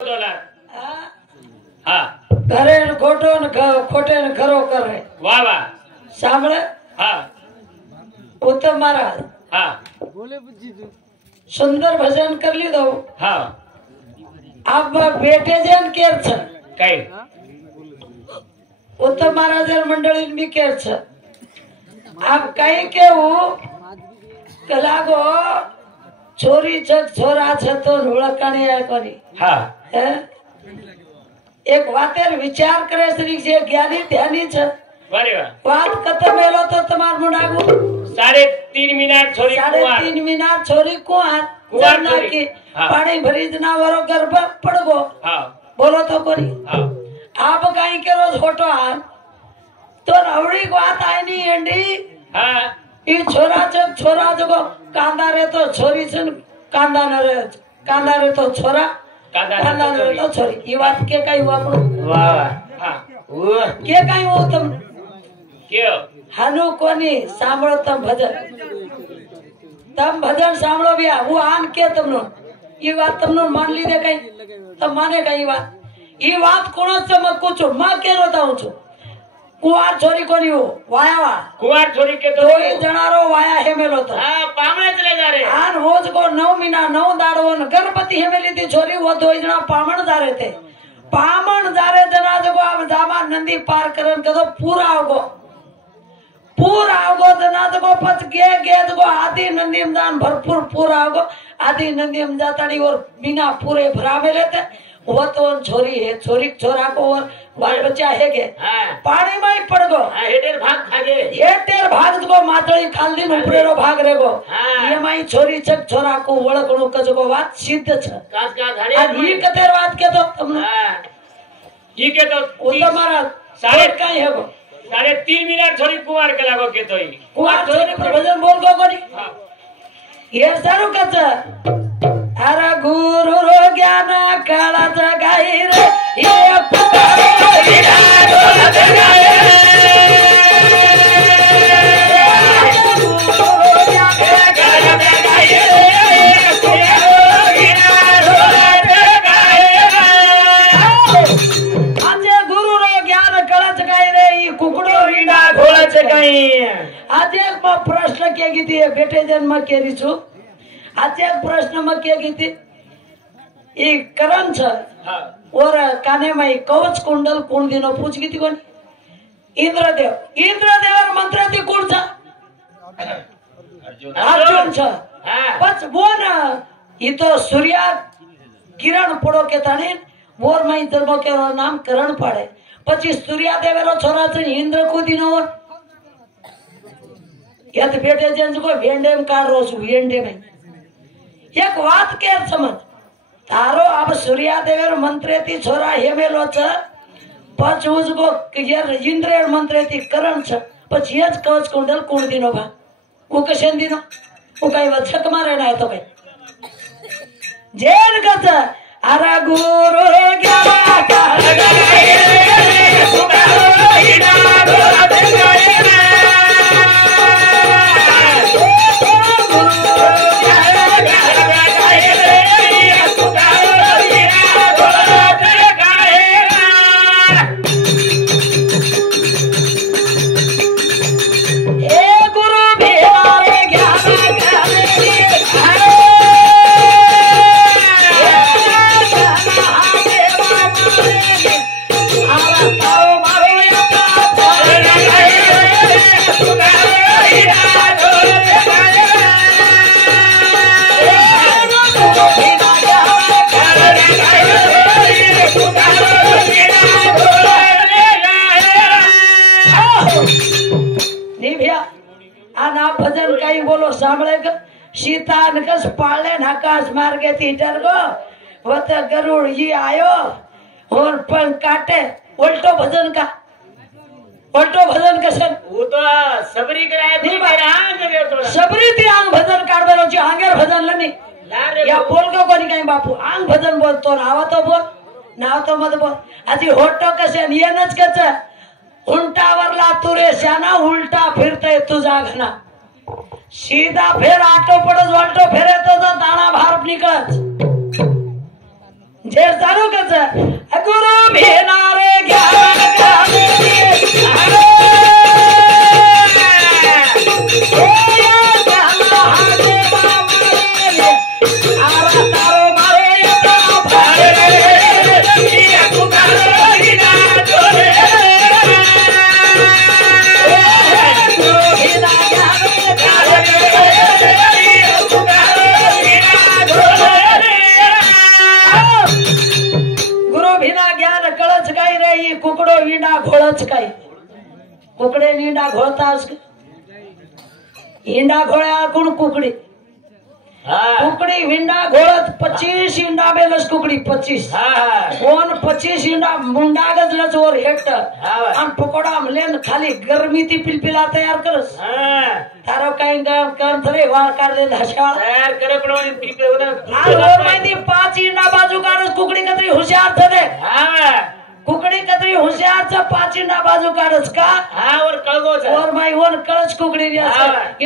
હા ઘરે ખોટો ને ખોટે ને ખરો કરે વાહ વાહ સાંભળે હા ઉત્તમ મહારાજ હા સુંદર ભજન કરી લીધો હા આપ બેઠે છે ને કેર છે કઈ ઉત્તમ મહારાજ મંડળી બી કેર છે આપ કઈ કેવું કલાકો છોરી છે છોરા છે તો ઓળખાણી કોની હા હે એક વાતે વિચાર કરે શ્રી છે જ્ઞાની ધ્યાની છે વારે વાહ વાત કતો મેલો તો તમાર મુનાગુ 3.5 મિનિટ છોરી કુંવાર 3.5 મિનિટ છોરી કુંવાર કુંવાર નાખી હા. પાણી ભરી જ ના વરો ગર્ભ પડગો હા બોલો તો કોની હા આપ કઈ કેરો છોટો હાલ તો રવડી વાત આઈની એંડી હા ઈ છોરા જગો કાંદા રે તો છોરી છે ને કાંદા રે તો છોરા કાંદા રે તો છોરી ઈ વાત કે કઈ આપણું વાહ વાહ હા ઉહ કે કઈ હું તમ કયો હાનું કોની સાંભળો તમ ભજન સાંભળો ભ્યા હું આન કે તમનો ઈ વાત તમનો માન લીધે કઈ તમ માને કઈ ઈ વાત કોનો ચમકું છું માં કેરો તાઉં છું કુવાર છોરી કોની હો વાયા કુંવાર છોરી કે તો દોઈ જણારો વાયા હેમેલો તો હા પામણે ચલે જા રે આન હોજ को 9 महीना 9 दाड़ो न गणपति हेमेली थी छोरी वो दो जना पामण जारे थे पामण जारे जना जको अब जामा नंदी पार करन कदो पूरा आवगो जना जको पच गे जको आदि नंदी मदान भरपूर पूरा आवगो आदि नंदी मजाताड़ी और बिना पूरे भरावे लेते वो तो छोरी है छोरी छोरा को और बाल बच्चा है के हां पानी में ही पड़ गो हेटेर भाग खागे हेटेर भाग को मातળી खाल दिन उपरेरो भाग रेगो ये माई छोरी छक छोरा को ओळखणो कजगो વાત સિદ્ધ છે કાસ કા ધાડે આ ઈ કતેર વાત કે તો તમને હા ઈ કે તો ઓ તમારા સાહેબ કાઈ હેગો 3.5 મિનિટ છોરી કુંવાર કે લાગો કે તોઈ કુવાર છોરી પર ભજન બોલ ગો કોની હા ये सारू कच अरे गुरु रो ज्ञान काला जगाई रे ये पुकारो हीरा ढोल जगाई आज एक प्रश्न क्या की थी बेटे जन्म केरी छु आज एक प्रश्न में क्या की थी ये करण छ हां और काने में कवच कुंडल कोण दिनो पूछ की थी कोण इंद्रदेव मंत्र थी कोण छ अर्जुन छ हां बस वो ना ये तो सूर्य किरण पड़ो के ताने बोर में धर्म के नाम करण पड़े પછી સૂર્યાદેવેરો છોરા છે ઇન્દ્ર કુદીનો યાદ બેઠે જેન કોઈ વેંડેમ કાઢરો છું વેંડે में એક વાત કે સમજ તારો अब સૂર્યાદેવેર મંત્રેથી છોરા હેમેલો છે પછી ઉજગો યાર ઇન્દ્રેર મંત્રેથી કરણ છે પછી જ કવચ કુંડલ કોણ દીનો ભા કો કશન દીનો કો કઈ વચક મારે ના તો ભાઈ જેન કત અરે ગુરુ જ્ઞાન કાળ ગઈ सीता नकस पाले आकाश मार्गे थी डर गो वो तो गरुड़ जी आयो और पंख काटे उल्टो भजन कसन वो तो सबरी कराए थी आंग रे तो सबरी थी आंग भजन काढबेलो जी आंगेर भजन लनी या बोल गो कोनी काई बापू आंग भजन बोलतो नाव तो बोल नाव तो मत बोल आजी होटो कसन ये नच कच उंटावरला तुरे शाना उल्टा फिरते तुझा घना सीधा फेर आटो पड़ो वाल्टो फेरे तो दाना बाहर निकलत जे सारू कच गुरु भेनारे ज्ञान ज्ञाने कुकडो विंडा घोळच काय कुकडे निंडा घोळतास हिंडा घोळ्या कोण कुकडी कुकडी विंडा घोळत 25 इंडा बेलस कुकडी 25 कोण 25 इंडा मुंडा गजलच वर हेट आणि पकोडा लेन खाली गरमी ती पिलपिला तयार करस तारो काही काम थरे वाळ कर दे धाशा तयार करे पण पिलपिला माहिती 5 इंडा बाजू काढस कुकडी कतरी हुशार थदे कुकडी कतरी हुशारचा 5 इंडा बाजू काढच का और कळगोच और माई वन कळच कुकडी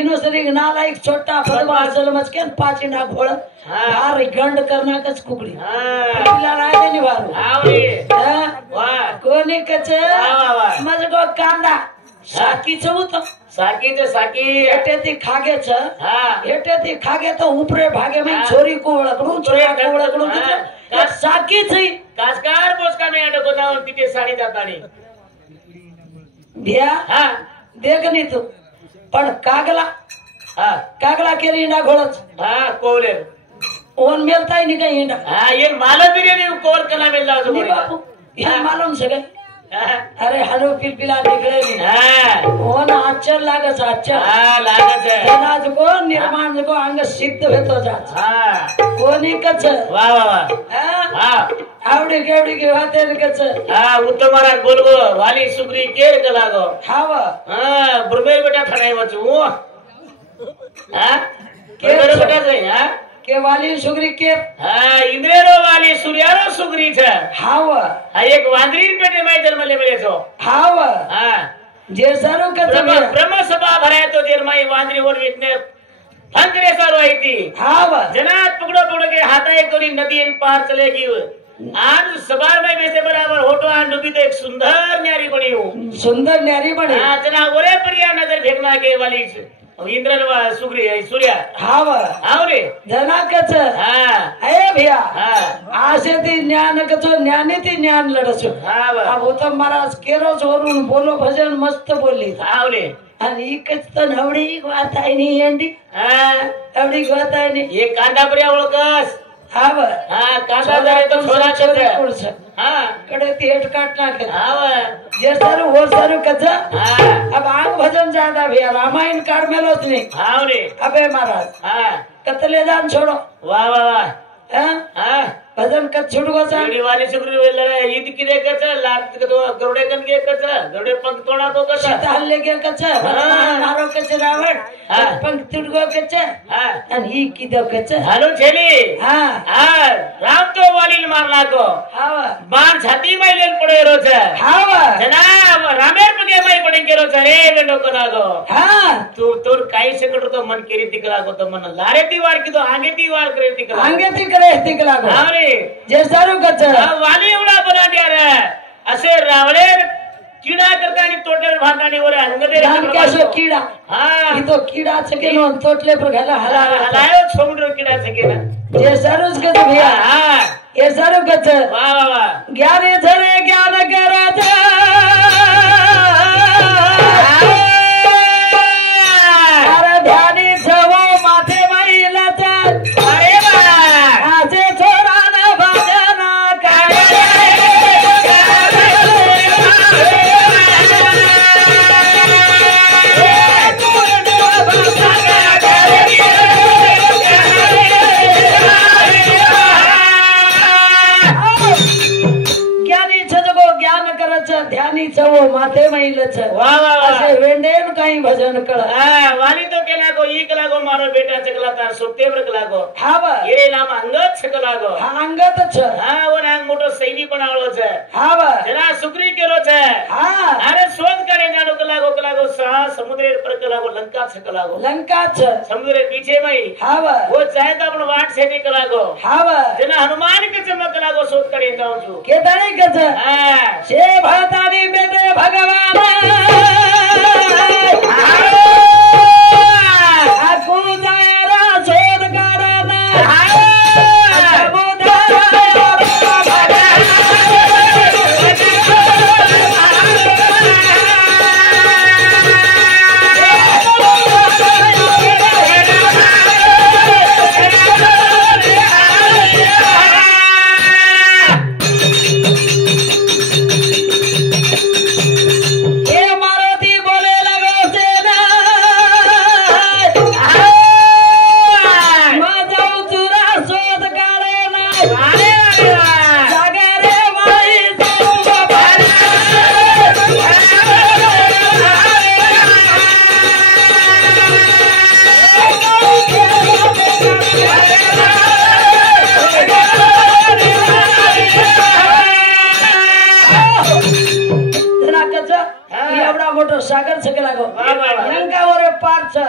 इनो सरी नालायक छोटा फलवा जलमच के 5 इंडा घोळ हार गंड करनाकच कुकडी तिला राय दे वारू वाह कोणी कच मजगो कांदा साकीचं होतं साकी हेटे ती खागेच हेटे ती खागे तो उपरे भागे में छोरी को ओळखडू छोरा को ओळखडू साकीच कासकार बोसका में अडको जाऊन तिथे साडी जातानी भ्या देख नाही तू पण कागला केरी इंडा घोळच कोवले ओन मेलताय नि काही इंडा ये मालूम भी नहीं कोर कला मिल जाओ नहीं बापू ये मालूम से गई अरे हलो पिलपिला निकले नहीं ओन आचर लागस आचर लागस जनाज को निर्माण को अंग सिद्ध भेतो जाच कोणी कच वाह वाह आवडी केवडी के वाते कच उत्तम महाराज बोलगो वाली सुग्री केर कलागो हाव बुरबेल बेटा खडाई वचू केर बेटा जई के वाली सुग्री के इंद्रेरो वाली सूर्यारो सुग्री छ हाव एक वांद्रीन पेटे में जन्मले मिले छो हाव जे सारो कच ब्रह्म सभा भराय तो देर माई वांद्री और विकने फंकरे सारो आई थी हाव जनात पकड़ो के हाथा एक तोरी नदी इन पार चलेगी आज सवार में वैसे बराबर होटो आन डूबी तो एक सुंदर न्यारी बनी हूँ सुंदर न्यारी बनी जना ओरे परिया नजर फेंकना के वाली इंद्र सुग्री सूर्या हाव रे जना कच अरे भैया आसे ती ज्ञान कचो ज्ञानी ती ज्ञान लडसो अब उत्तम महाराज केरो जोरून बोलो भजन मस्त बोलली रे आणि इकच तर नवडी वात आहे नी एंडी एवढी वात आहे नी ये कांदा पर्या ओळखस हाव कांदा जाय तो छोरा कुळस कडे ती हेट काट नाक जे सारू हो सारू कच अब आग भजन ज्यादा भैया रामायण काढ मेलोच नहीं रे अबे महाराज कतले जान छोड़ो वाह वाह भजन कत छुड़गो सा वाली सुग्री लड़े ईद किदे कच लात तो गरुडे कन के कच गरुडे पंख तोड़ा तो कच सीता हल्ले के कच मारो कच रावण पंख छुड़गो कच आणि ही किदो कच हालो छेली राम तो वाली मारना को बाण छाती में लेन पड़े रो छ जनाब रामेर पगे में पड़े के रो छ रे बेटो कना गो तू तोर काई से कटो तो मन केरी तिकला को तो मन लारे ती वार की तो आगे ती वार करे तिकला आगे ती करे तिकला को जे सारू कच वाली एवढा बना द्या रे असे रावळे कीडा करता आणि तोटेर भाताने वर अंगदे कैसो कीड़ा ये तो कीड़ा छके नो तोटले पर घला हलायो समुद्र कीड़ा छके ना जे सारू कच भैया ये सारू कच वाह वाह वाह ज्ञाने धरे ज्ञान करत अरे ध्यानी छवो माथे महिलाच अरे वाह आजे छोरा न भजन ध्यानी छवो माथे महिलच वाह वाह असे वेंडेन काही भजन कळ वाली तो केला गो ई कला गो मारो बेटा चकला तार सुप्तेवर कला गो हाव येरे नाम अंगत छकला गो अंगत छ वो नाम मोटो सैनी बनावलो छ हाव जना सुग्री केलो छ अरे शोध करे जानो कला गो समुद्र पर कलागो लंका से कलागो लंका छ समुद्र पीछे में हाव वो चाहे तो अपन वाट से कलागो हाव जना हनुमान के चमक कलागो शोध करे जाऊं छु के दानी के छ हां से भतानी बेटे भगवान आकु दायरा शोध करना सागर सकला गो लंका वर पार छ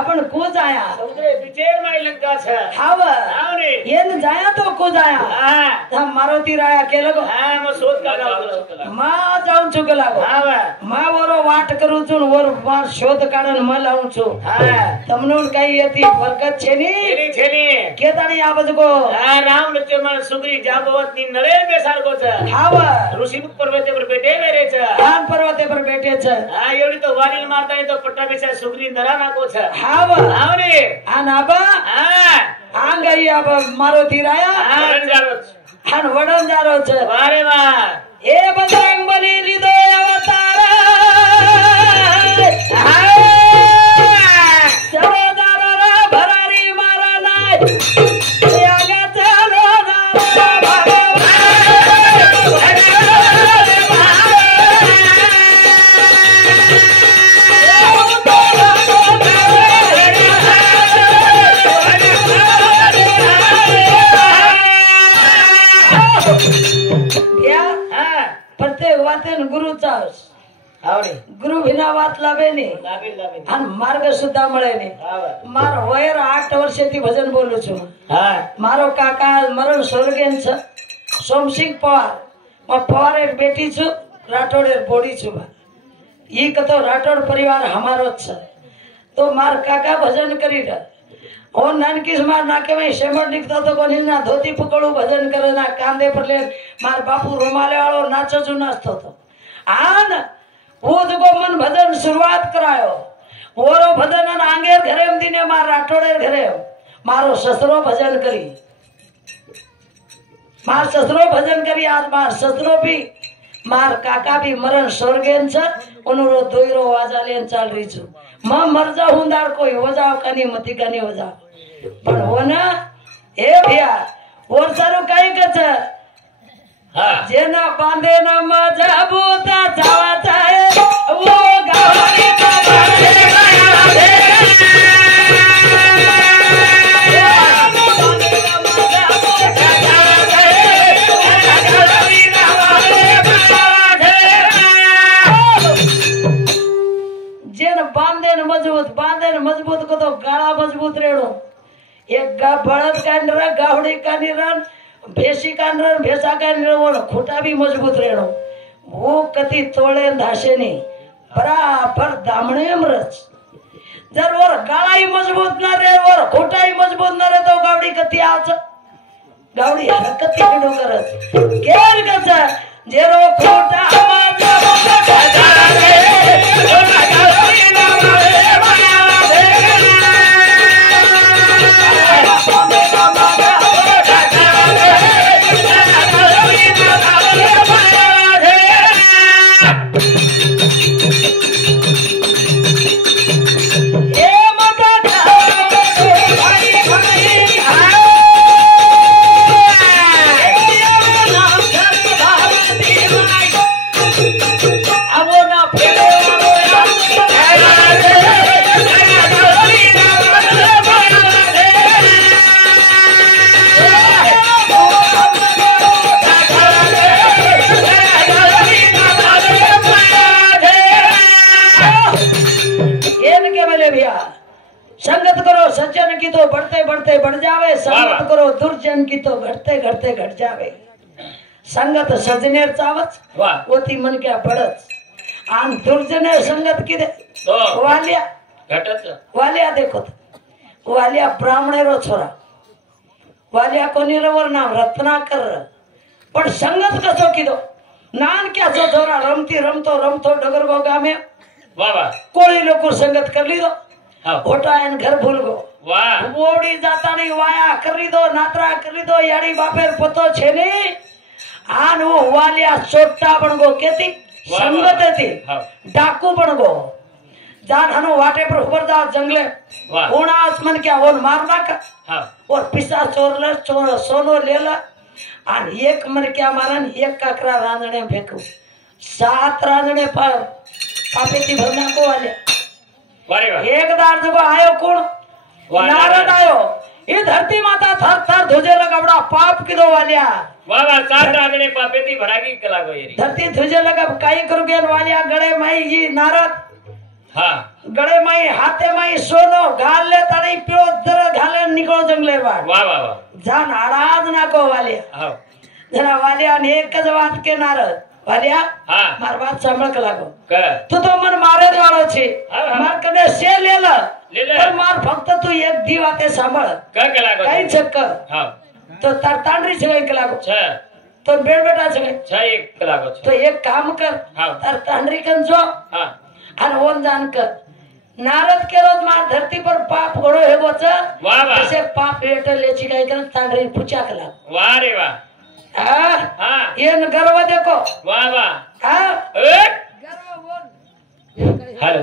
अपन को जाया समुद्र बिचेर में लंका छ हाव आवने येन जाया तो को जाया हां हम मारुति राया के लगो हां म शोध का गाव मा जाऊं छु के लागो हां मा वरो वाट करू छु वर मार शोध काढन म लाऊं छु हां तमनोन काही येती बरकत छेनी छेनी के ताणी आवज गो हां राम लक्ष्मण सुग्री जांबवत नी नळे बेसार गो छ हाव ऋषि पर्वत पर बैठे मेरे छ हां पर्वते पर बैठे छ हां एवढी तो वारील मारता है तो पट्टा बेसा सुग्री नरा नाको छ हाव आवने आनाबा हां आंगई अब मारुति राया हां जारो हन वडन जारो छ वारे वाह ए बजरंग बली हृदय अवतार चलो रा भरारी मारा नाय आगे चलो प्रत्येक वातेन गुरुचा आवणे गुरु विना वात लाभे नी लावे आणि मार्ग सुद्धा મળે नी मार वयर 8 વર્ષથી ભજન બોલું છું હા મારો કાકા મરણ સ્વર્ગેન છે સોમસિંહ પવાર માં પવાર એક બેટી છું રાઠોડ એક બોડી છું ઈ કતો રાઠોડ પરિવાર हमारो છે તો માર કાકા ભજન કરી રહ્યા ओ नानकीस मार नाके में शेमर निकता तो कोनी ना धोती पकड़ू भजन करे ना कांदे पर ले मार बापू रोमाले वालो नाचो जो नाचतो तो आन वो देखो मन भजन शुरुआत करायो ओरो भजन न आंगेर घरे में दिने मार राठोड़े घरे मारो ससरो भजन करी मार ससरो भजन करी आज मार ससरो भी मार काका भी मरण स्वर्गेन छ उनुरो दोइरो वाजा लेन चाल रही छु म मर जा हुंदार कोई हो जाओ कनी मती कनी हो जाओ पण हो ना ए भैया और सारो काई कछ हां जेना बांधे ना मजबूता जावा जाए वो गावरी का बांधे गाया बांधे मजबूत को तो गाड़ा मजबूत रेड़ो एक बड़द का निरा गावड़ी का निरन भेसी का निरन भेसा का निरन खूटा भी मजबूत रेड़ो वो कति तोड़े धासे नहीं बराबर दामने अमरच जर वो गाड़ा ही मजबूत ना रे और खूटा ही मजबूत ना रे तो गावड़ी कति आच गावड़ी कति खडो करत केर कच जेरो खूटा मजबूत रे जावे संगत करो दुर्जन की तो घटते घटते घट जावे संगत सजनेर चावच होती मन क्या पडच आणि दुर्जनेर संगत किदे वालिया घटच वालिया देखो वालिया ब्राह्मणेरो छोरा वालिया कोणी रवर नाम रत्नाकर पण संगत कसो किदो नान क्या जो छोरा रमती रमतो रमतो डगर गो गामे वाह कोळी लोक संगत कर ली दो हाँ होटा एन घर भूल गो वाह बोडी जाता नहीं वाया कर ली दो नात्रा कर ली दो याड़ी बापेर पतो छे नहीं आन वो वालिया सोटा बन गो केती संगत थी डाकू बन गो जान हनु वाटे पर खबरदार जंगले कोणा आसमान क्या वो मारना का और पिसा चोरला चोर सोनो लेला आन एक मन क्या मारन एक काकरा रांधणे फेंकू 7 रांधणे पर पापेती भरना को वालिया एक दार जो आयो कौन नारद आयो ये धरती माता थर थर ध्वजे लगा बड़ा पाप किदो वालिया वाह वाह 7 रांधणे पापेती भरागी कला गो येरी धरती ध्वजे लगा काई करू गेल वालिया गळे माई ये नारद हाँ गळे माई हाथे माई सोनो घाल ले तणी पियो दर घाले निकलो जंगले वाह वाह वाह जान आराध ना को वालिया हाँ जरा वालिया ने एक ज बात के नारद वालिया हाँ मार बात सांभळ के लागो कर तू तो मन मारे वाळो छे हाँ। मार कने से लेला ले ले पण मार फक्त तू एक दी वाते सांभळ कर के लागो काही चक्कर हाँ तो तार तांडरी से के लागो छ तो बेड बेटा से छ एक के लागो तो एक काम कर हाँ तार तांडरी कन जो हाँ आणि ओन जान कर नारद के रोज मार धरती पर पाप घोड़ो है गोच वाह वाह ऐसे पाप लेट लेची काय कर तांडरी पुचा के लागो वाह रे वाह हां हाँ ये न गर्व देखो वाह वाह हां ए गर्व बोल हेलो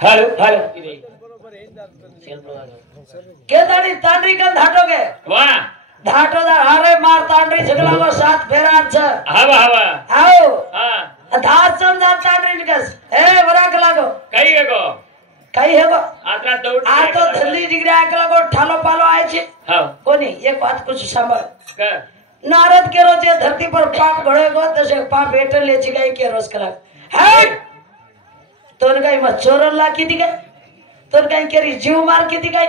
हेलो हेलो के दाड़ी तांडरी कन धाटोगे वाह धाटो दा हारे मार तांडरी झगलागो 7 फेरा छ हवा हवा आओ हाँ धार संजार तांडरी निकस ए बरा के लागो कई गो कई हेगो आत्रा दौड़ आ तो धल्ली डिगरा के लागो ठालो पालो आए छे हाँ कोनी एक बात कुछ सांभळ कर नारद के रोजे धरती पर पाप घड़ेगो तसे पाप एटल ले छी गई के रोज कला है तोन गई मत चोरन ला की दिगे तोन गई केरी जीव मार की दिगे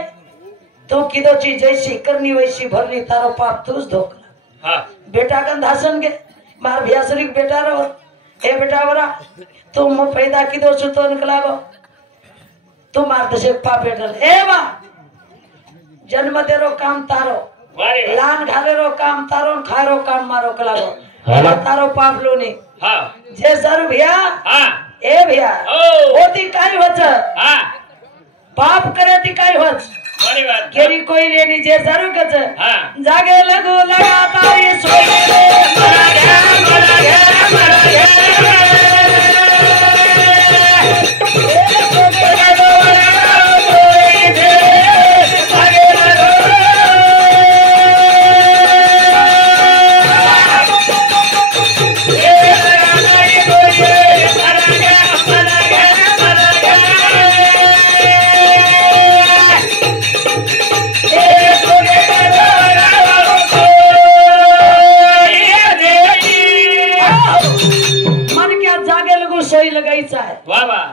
तो किदो ची जैसी करनी वैसी भरनी तारो पाप तुस धोक हाँ बेटा कन धासन के मार भ्यासरी बेटा रो ए बेटा बरा तुम पैदा किदो छु तोन कलागो तू मार दसे पाप एटल ए बा जन्म तेरो काम तारो लान घाले रो काम तारो खारो काम मारो कलागो तारो पाप लोनी हाँ जे सर भैया हाँ ए भैया होती काय होच हाँ पाप करे ती काय होच बड़ी बात केरी कोई लेनी जे सर कच हाँ जागे लगो लगातार ये सोए मरा गया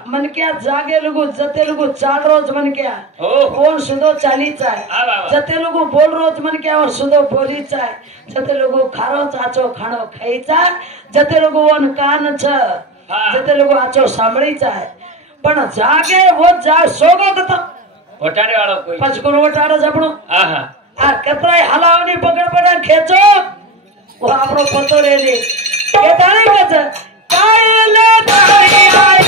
मन क्या जागे लोगो जते लोगो चाल रोज मन क्या कोण सुदो चालीचा आहे जते लोगो बोल रोज मन क्या और सुदो बोलीचा आहे जते लोगो खारो चाचो खाणो खायचा जते लोगो वन कान छ जते लोगो आचो सांभळीचा आहे पण जागे वो जा सोगो कत वटाडे वाळो कोई पचकोन वटाडो जपणो आहा आ कतराय हलावनी पकड पडा खेचो वो आपरो पतो रे दे के ताणी कच कायले ताणी आए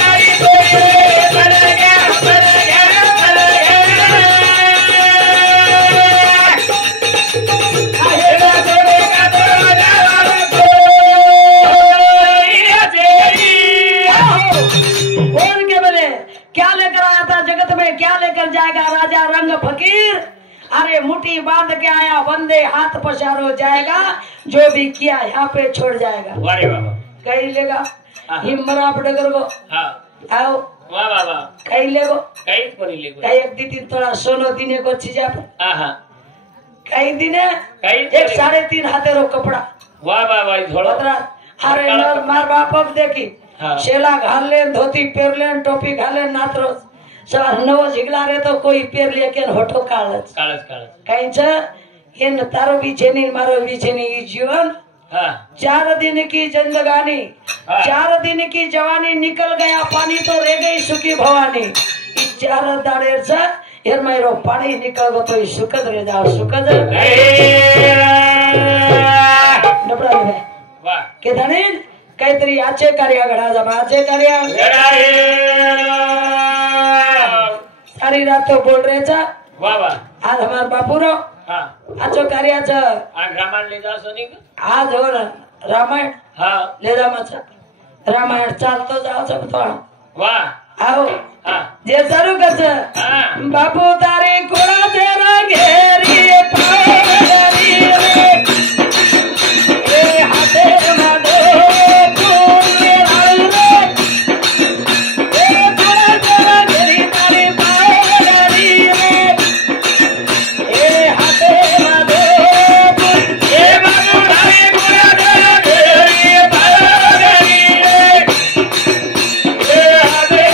Hey, वीर अरे मुट्ठी बांध के आया वंदे हाथ पसारो जाएगा जो भी किया यहाँ पे छोड़ जाएगा वारे बाबा कहीं लेगा हिम्मरा डगर को हाँ आओ वाह बाबा कहीं लेगो कहीं कोनी लेगो कहीं एक दिन थोड़ा सोनो दिने को चीजा पर हाँ कहीं दिने कहीं एक 3.5 हाथे रो कपड़ा वाह बाबा थोड़ा अरे मार बाप अब देखी हाँ। शेला घाल ले धोती पेर ले टोपी घाले नाथ रो सब नवो झिगला रे तो कोई पेर ले के होठो काळच कहीं छ इन तारो बीचेनी मारो बीचेनी जीवन हाँ 4 दिन की जिंदगानी हाँ। 4 दिन की जवानी निकल गया पानी तो रह गई सुखी भवानी 4 दाड़े से यार मेरो पानी निकल गो तो सुखद रह जाओ सुखद नबड़ा रे वाह के धनी काहीतरी आचे कार्य घडा जा आचे कार्य सारी रात तो बोल रहे था वाह वाह आज हमार बापू रो हाँ आचो कार्य छ आज रामायण ले जाओ सोनी आज हो रामायण हाँ ले जा मचा रामायण चालतो जाओ सब तो वाह आओ हाँ जे चालू कर हाँ बापू तारे कोड़ा तेरा घेरी पारी रे ए हाथे मादो फूल लाल रे ए कोड़ा तेरा घेरी तारे पारी रे ए हाथे मादो ए बाबू तारे कोड़ा तेरा घेरी पारी रे ए हाथे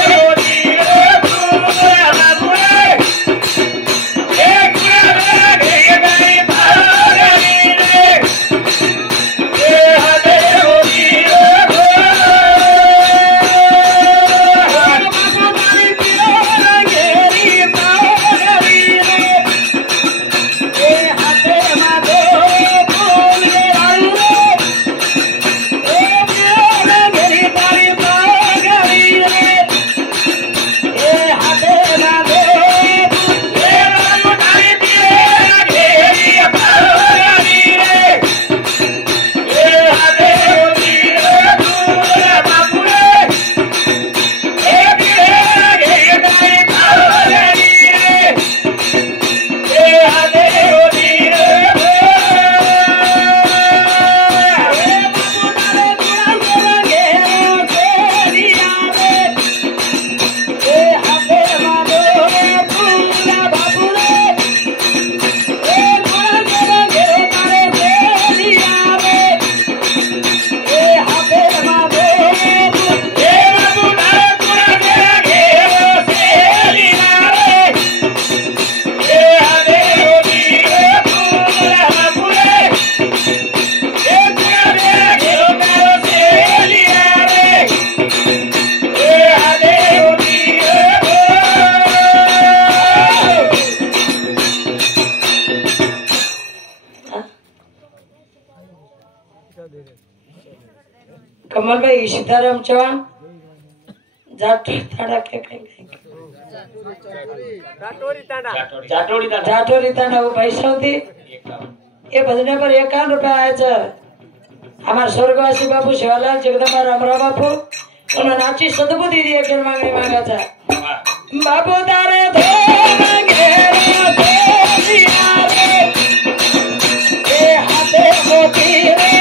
कमल भाई सीताराम चौहान जाटोरी तांडा वो पैसा होती ये भजने पर 51 रुपया आया हमारे स्वर्गवासी बापू शिवालाल जगदम्बा रामराव बापू उन्होंने नाची सदबुद्धि दिए के मांगने मांगा था बापू तारे हाथे मोती रे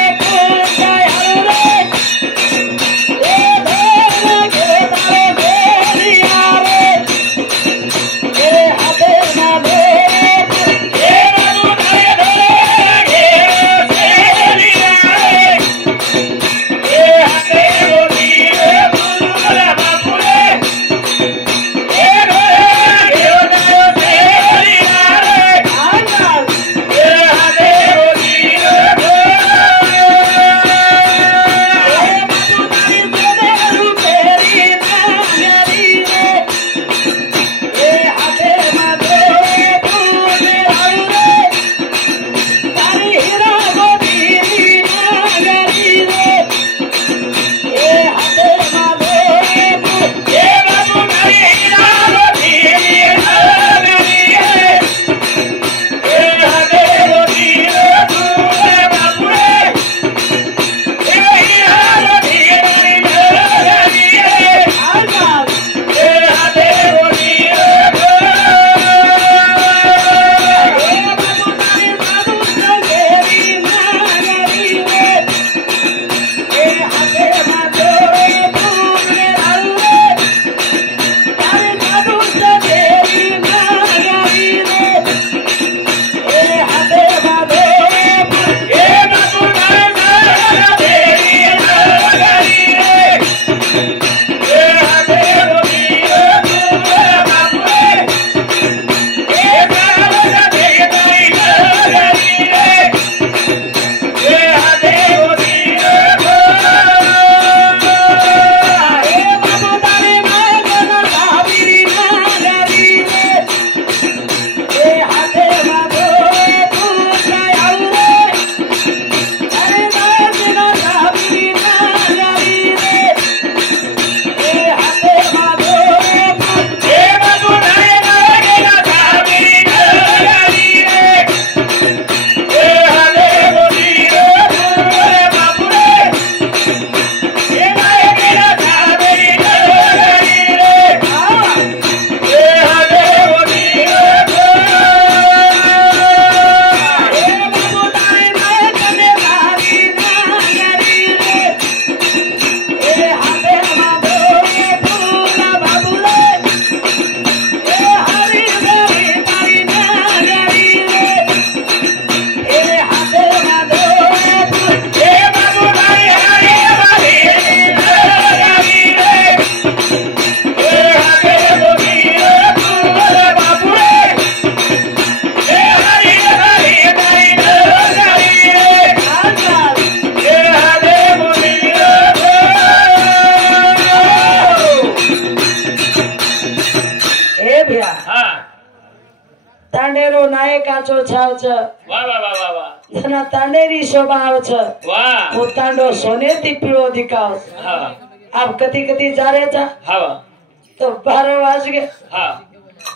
नाय काचो छाव छ वाह वाह वाह वाह जना तांडेरी स्वभाव छ वाह वो तांडो सोने ती पिळो दिखाव हाँ आप कती कती जा रहे था हाँ तो 12 बज गए हाँ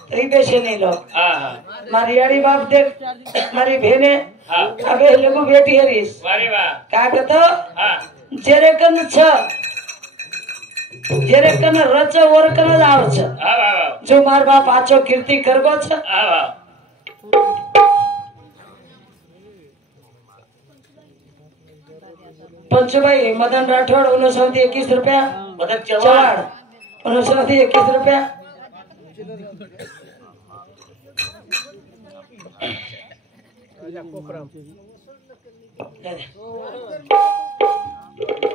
तो ही बेचे नहीं लोग हाँ मारी यारी बाप देख मारी भेने हाँ अबे लगू बेटी हरीश वाह वाह का कहतो हाँ जेरे कन छ जेरे कन रच और कन आव छ हाँ वाह वाह जो मार बाप आचो कीर्ति करगो छ हाँ वाह पंचभाई मदन राठौड़ 1921 रुपया मदन चवाड़ 1921 रुपया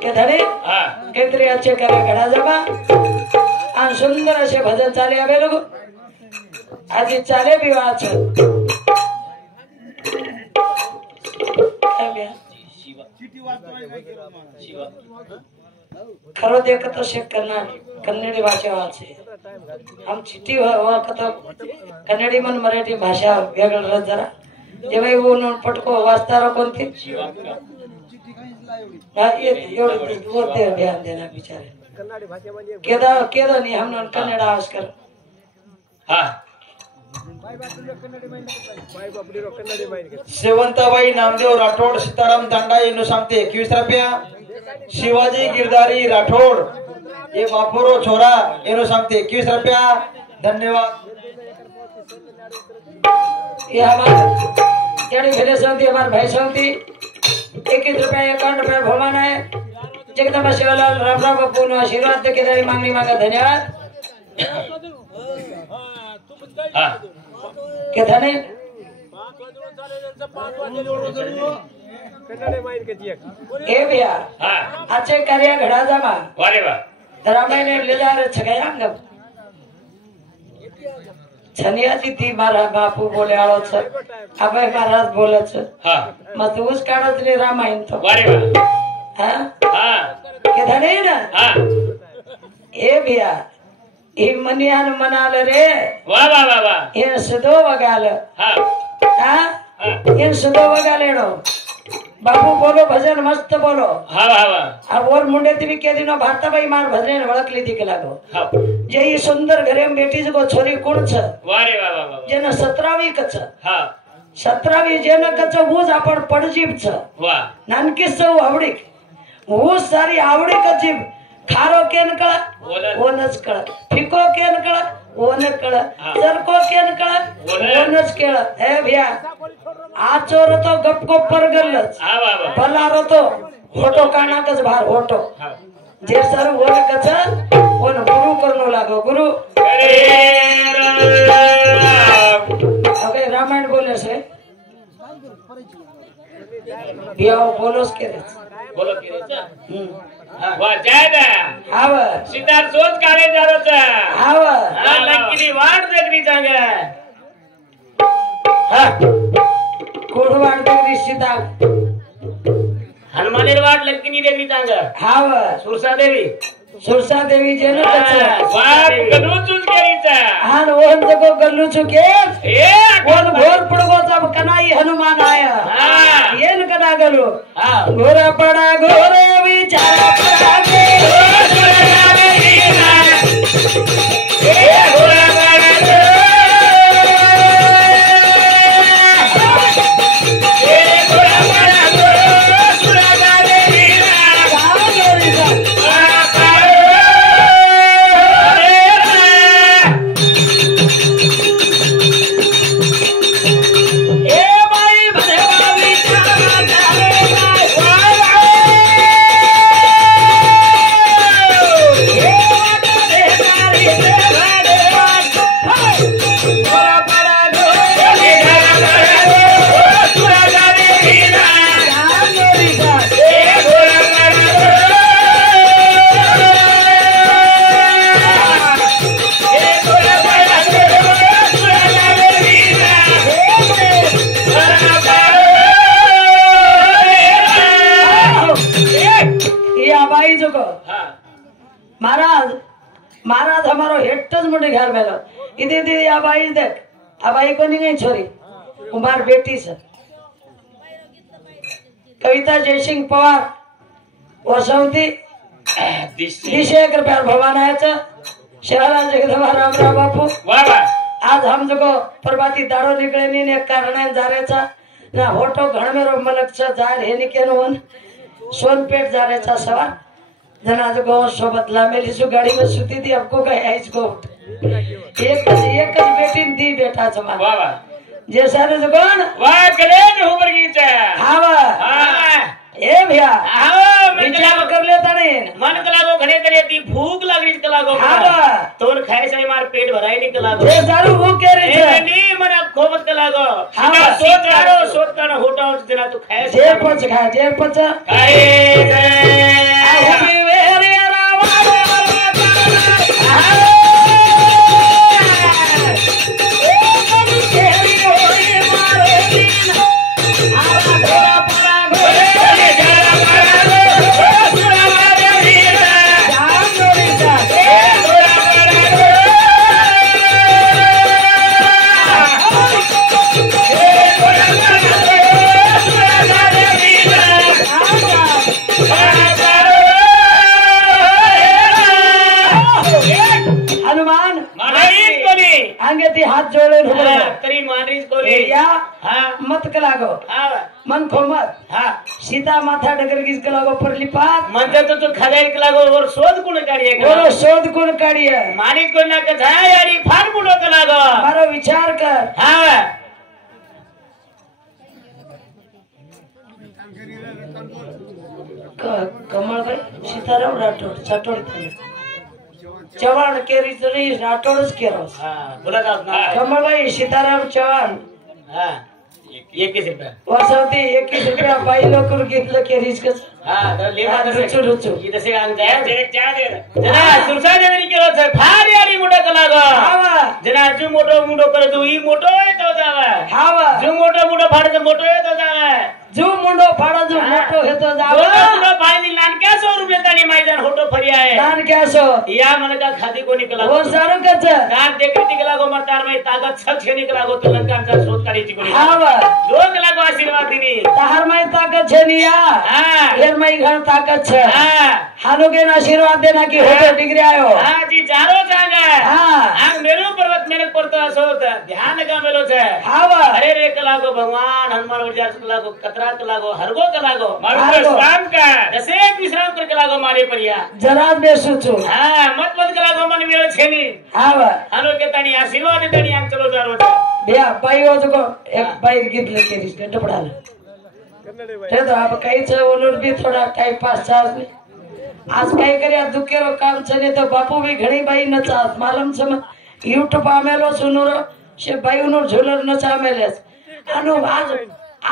के धडे हाँ काहीतरी अच्छे कार्य घडा जावा आणि सुंदर असे भजन चाले आवे लोक आजी चाले बी वाच खरो देखत कन्नडी भाषा वाचे आम चिठ्ठी कन्नडी मन मराठी भाषा वेगळं जरा जेव्हा बोलून पटको वाचतारा कोणती एवढं ध्यान देना बिचारे केदा नहीं हम कन्नड आवाज कर हाँ शेवंताबाई नामदेव राठोड सीताराम दांडा येणू सांगते 21 रुपया शिवाजी गिरधारी राठोड ये बापुरो छोरा येणू सांगते 21 रुपया धन्यवाद ये हमारे यानी भेले सांगती हमारे भाई सांगती 21 रुपया 51 रुपया भगवान है जगदम्बा शिवलाल राम राम बापू नो आशीर्वाद दे के मांगनी मांगा धन्यवाद हाँ के धने ए भैया हाँ अच्छे कार्य घड़ा जामा वाह वाह रामायण ले जा रहे छगया गप छनिया जी थी मारा बापू बोले आलो छ अबे महाराज बोले छ हाँ मत उस काढत रे रामायण तो वाह वाह हाँ हाँ के धने ना हाँ ए भैया ये मनियान मनाल रे वाह वाह वाह वाह ये सदो वगाल हाँ हाँ हाँ ये सदो वगालेडो बापू बोलो भजन मस्त बोलो हाँ वाह वाह अब और मुंडे तिवी के दिनो भारता भाई मार भजन वळख लीधी के लागो हाँ जे ये सुंदर घरे में बेटी जको छोरी कोण छ वाह रे वाह वाह वाह जेना 17वी कच हाँ 17वी जेना कच वूज आपण पडजीब छ वाह नानकी सौ आवडीक वूज सारी आवडी कजीब खारो केन कळ ओनच कळ फिको केन कळ ओन कळ सरको केन कळ ओनच केळ हे भैया आचोर तो गपको परगलच हाँ वाह वाह पलारो तो होटो कानाकच भार होटो हाँ जे सर ओन कच ओन गुरु करनो लागो गुरु अबे रामायण बोले से बियाव बोलोस के रे बोलो की रे वाह जय दे हाव सिद्धार्थ सोच काढे जारो छ हाव हाँ नक्की वाट देखनी चांगे हाँ कोडवाड देवी सीता हनुमानेर वाट लक्की देखनी चांगे हाव सुरसा देवी जे न कच वाट गलू चूज केली छ हान ओन जको गल्लू चुके ए ओन घोर पडगो जब कनाई हनुमान आया हाँ येन कना गलो हाँ घोर पडा घोरे विचार पडा महाराज हमारो हेटच मोठे घर मेलो इथे अब आई देख अब आई कोणी नाही छोरी कुमार बेटी सर कविता जयसिंग पवार वसंती दिशेकर प्यार भवानायचं शहरा जगदंबा रामराव बापू आज हम जो प्रभाती दाड़ो निकले नी ने कारण जारेचा ना होटो घणमेरो मलकचा जार हे निकेनवन सोनपेट जारेचा सवार जना जो सोबत लामेली सु गाड़ी में सुती थी आपको कहे आइस को एक बेटी दी बेटा जमा जैसा रे जगन वाह करेन उमर गीचा हां ए भैया विचार कर लेता नहीं मन कलागो घणे करे ती भूख लागली कलागो तोन खाय से मार पेट भराई नहीं कलागो ए दारू भूख के रे ए नी मन खोबत कलागो सोताड़ो होटाओ जना तू खाय से जे पच खा जे पच खाए से आहुबी वेरे रावा हाथ जोड़े तरी मारिस को ले या हां मत कलागो हां मन खो मत हां सीता माथा डगर किस कलागो पर लिपात मन तो खदाई कलागो और शोध कोण काढी है बोलो शोध कोण काढी है मारी को ना का झाया यारी फार बुडो कलागो मारो विचार कर हां कमल भाई सीताराम राठौड़ चटोड़ चव्हाण केरी तरी राठौड़च केरोस हां बोला जात ना कमल भाई सीताराम चव्हाण हां 21 रुपया वसवती 21 रुपया बाई लोकर घेतलं केरीच कस हां तर लेवा रुचू रुचू इथे से आन जाय जे क्या दे जना सुरसा देवी केलो छ फार यारी मोठा कलागो हावा जना जू मोठो करे तू ई मोठो येतो जावा हावा जू मोठो फाडे मोठो येतो जावा जो मुंडो फाड़ा जो मोटो हेतो जावा मोठो फाडी नानक्या 100 रुपये तानी मायदान होटो फरी आहे दान क्यासो या मन का खादी को निकला वो सारो कच दान देखती निकलागो मतार में ताकत छक छे निकलागो तो लंकांचा शोध काढीची कोणी हावा जो निकलागो आशीर्वाद दिनी ताहार माई ताकत छे निया हां हेर माई घर ताकत छे हां हालोगे ना आशीर्वाद देना की होटो डिग्री आयो हां जी जारो जागा हां आंग मेरू पर्वत मेरे परतो असोत ध्यान का मेलो छे हावा अरे रे कलागो भगवान हनुमान उर्जा कलागो कतरा कलागो हरगो कलागो मारो हरगो। विश्राम का जैसे एक विश्राम कर कलागो मारे परिया जरा बेसुचो हां मत कलागो मन मेलो छेनी हावा हालो के तानी आशीर्वाद देनी आंग चलो जारो भैया बाई हो तो एक बाई घेतलं केरीस घंटा पडाला ते तो आप काहीच ओलर भी थोडा टाइम पास चार्ज नहीं आज काही કર્યા દુકેરો કામ છે ને તો બાપુ भी ઘણી બાઈ નચા માલમ છે યુટ્યુબ આમેલો સુનુરો છે બાઈનો ઝોલર નચા આમેલે આનો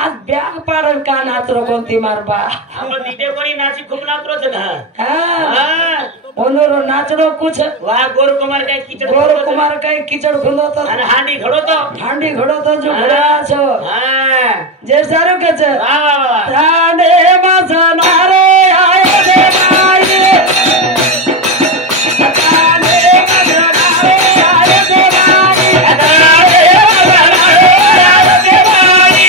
आज ब्याग पाडल का नाचरो कोणती मारबा आपण तिथे कोणी नाची खूप नाचरो छ ना हां ओनरो नाचरो कुछ वा गोरु कुमार काय किचड गोरु कुमार काय किचड खुलो तो आणि हांडी घडो तो हांडी घडो तो जो घडा छो हां जे सारो के छ वा वा वा तांडे मसनारे आए दे माई तांडे मसनारे आए दे माई तांडे मसनारे आए दे माई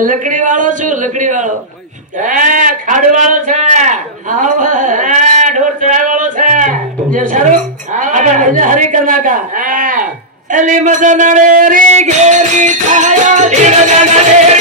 લકડી વાળો છું લકડી વાળો ખાડુ વાળો છે ઢોર ચરાય વાળો છે જે સારું આપણે હરી કરના કા એલી મદનડે રી ઘેરી છાયા